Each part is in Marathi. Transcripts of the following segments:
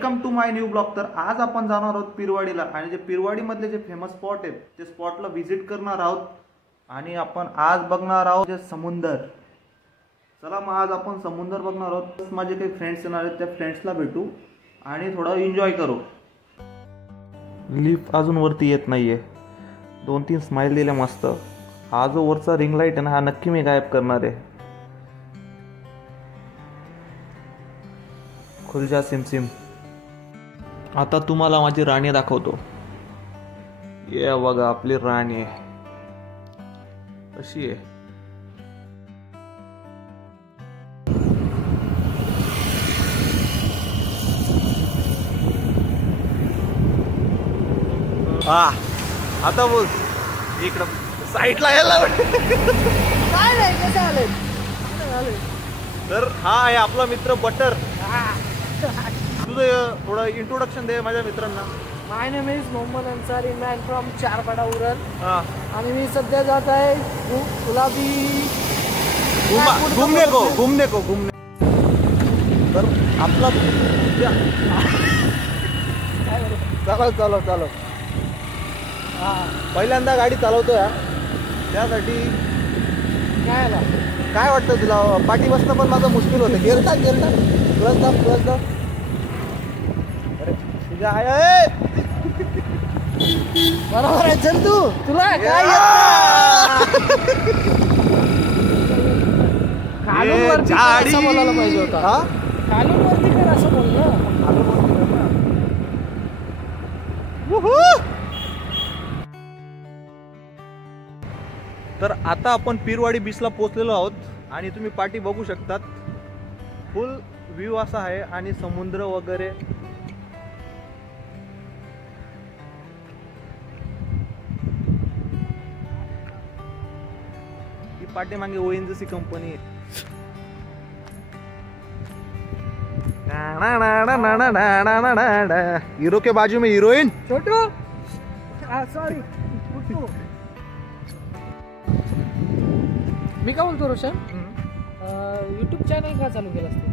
Welcome to my new blog. तर आज आपण जाणार आहोत पिरवाडीला आणि जे पिरवाडी मधले जे फेमस स्पॉट आहेत ते स्पॉटला व्हिजिट करणार आहोत आणि आपण आज बघणार आहोत जे समुद्र। चला मग आज आपण समुद्र बघणार आहोत। माझे काही फ्रेंड्स येणार आहेत, त्या फ्रेंड्सला भेटू आणि थोडा एन्जॉय करू। लिफ्ट अजून वरती येत नाहीये, 2-3 स्माइल दिल्या मस्त। हा जो वरचा रिंग लाईट आहे ना, हा नक्की मी गायब करणार आहे। खुलजा सिमसिम। आता तुम्हाला माझी राणी दाखवतो। ये बघा आपली राणी कशी आहे। आता बोल इकडं साईडला यायला काय नाही कसं आले। तर हा आहे आपला मित्र बटर। तुझं थोडं इंट्रोडक्शन दे माझ्या मित्रांना। My name is Mohammad Ansari, man from Charpada Uran. हाँ आणि मी सध्या जात आहे गुलाबी घूमने को तर आपला चालव पहिल्यांदा गाडी चालवतोय, त्यासाठी काय वाटतं तुला? पाठी बसणं पण माझं मुश्किल होतं। गेअर टाक प्लस दाब अरे तुझ्या आहे बरोबर आहे। चल तुला काय खालून वरती कर असं बोलायला पाहिजे होता। खालून वरती कर असं बोललं। तर आता आपण पिरवाडी बीचला पोहोचलेलो आहोत आणि तुम्ही पाठी बघू शकतात। फुल व्ह्यू असा आहे आणि समुद्र वगैरे। ही पाठीमागे ONGC कंपनी आहे। हीरो के बाजू में हीरोइन छोटू सॉरी मी काय बोलतो रोशन, यूट्यूब चॅनल का चालू केलं असतं?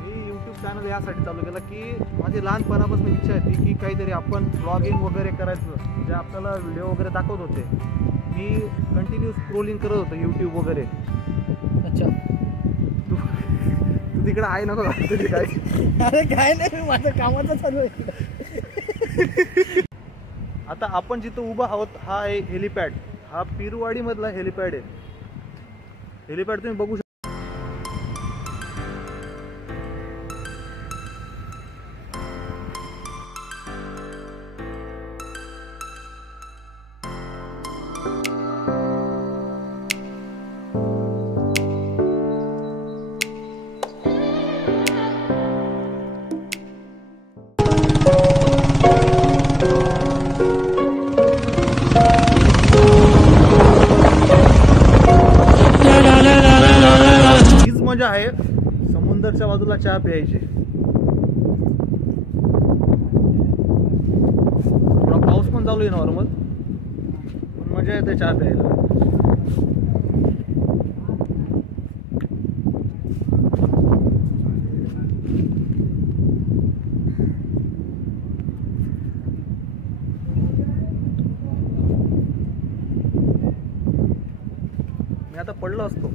मी यूट्यूब चॅनल यासाठी चालू केलं की माझी लहानपणापासून इच्छा होती की काहीतरी आपण ब्लॉगिंग वगैरे करायचं, जे आपल्याला व्हिडिओ वगैरे दाखवत होते। मी कंटिन्यू स्क्रोलिंग करत होतो यूट्यूब वगैरे। अच्छा तू तिकडे आहे नको तुझी काय? अरे काय नाही, माझं कामाचं चालू आहे। आता आपण जिथं उभा आहोत हा आहे हेलिपॅड। हा पिरवाडी मधला हेलिपॅड आहे। हेलिपॅड तुम्ही बघू शकता। मजा आहे समुद्राच्या बाजूला चहा प्यायची। थोडा पाऊस पण चालू आहे नॉर्मल, पण मजा येते चहा प्यायला। मी आता पडलो असतो,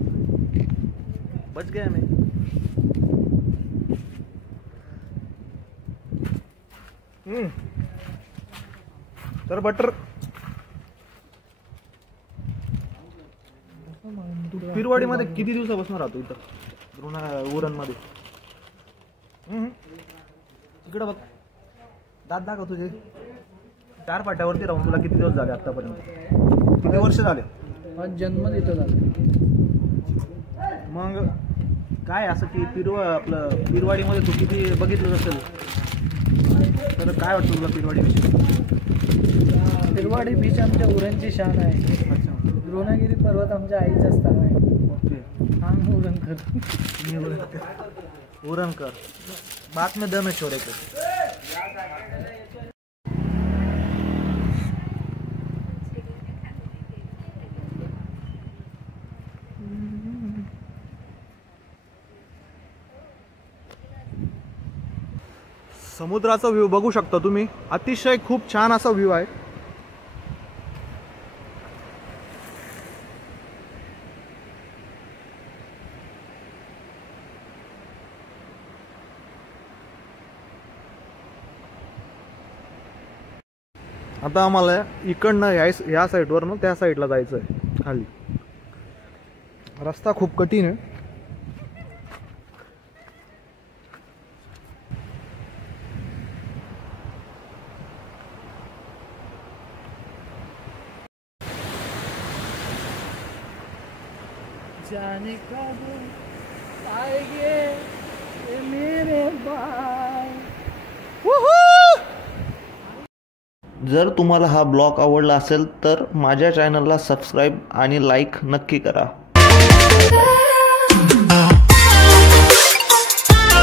बच गया मैं। तर बटर पिरवाडी मध्ये किती दिवसापासून राहतो इथं उरण मध्ये? इकडे बघ, दात दाखव तुझे। 4 पाट्यावरती राहून तुला किती दिवस झाले आतापर्यंत? किती वर्ष झाले? माझा जन्म तिथं झाला। मग काय असं की आपलं पिरवाडीमध्ये तू किती बघितलं असेल, तर काय वाटतं तुला पिरवाडी विषयी? पिरवाडी बीच आमच्या उरणची शान आहे। द्रोणागिरी पर्वत आमच्या आईचा स्थान आहे। ओके हा उरणकर बात में दम है छोड़े के। समुद्राचा व्ह्यू बघू शकता तुम्ही, अतिशय खूप छान असा व्ह्यू आहे. आता आम्हाला इकडनं ह्या साईडवरनं त्या साईडला जायचं आहे. खाली रस्ता खूप कठीण आहे. जाने कब आएंगे ये मेरे बाल. जर तुम्हाला हा ब्लॉग आवडला असेल तर माझ्या चॅनलला सबस्क्राईब आणि लाईक नक्की करा.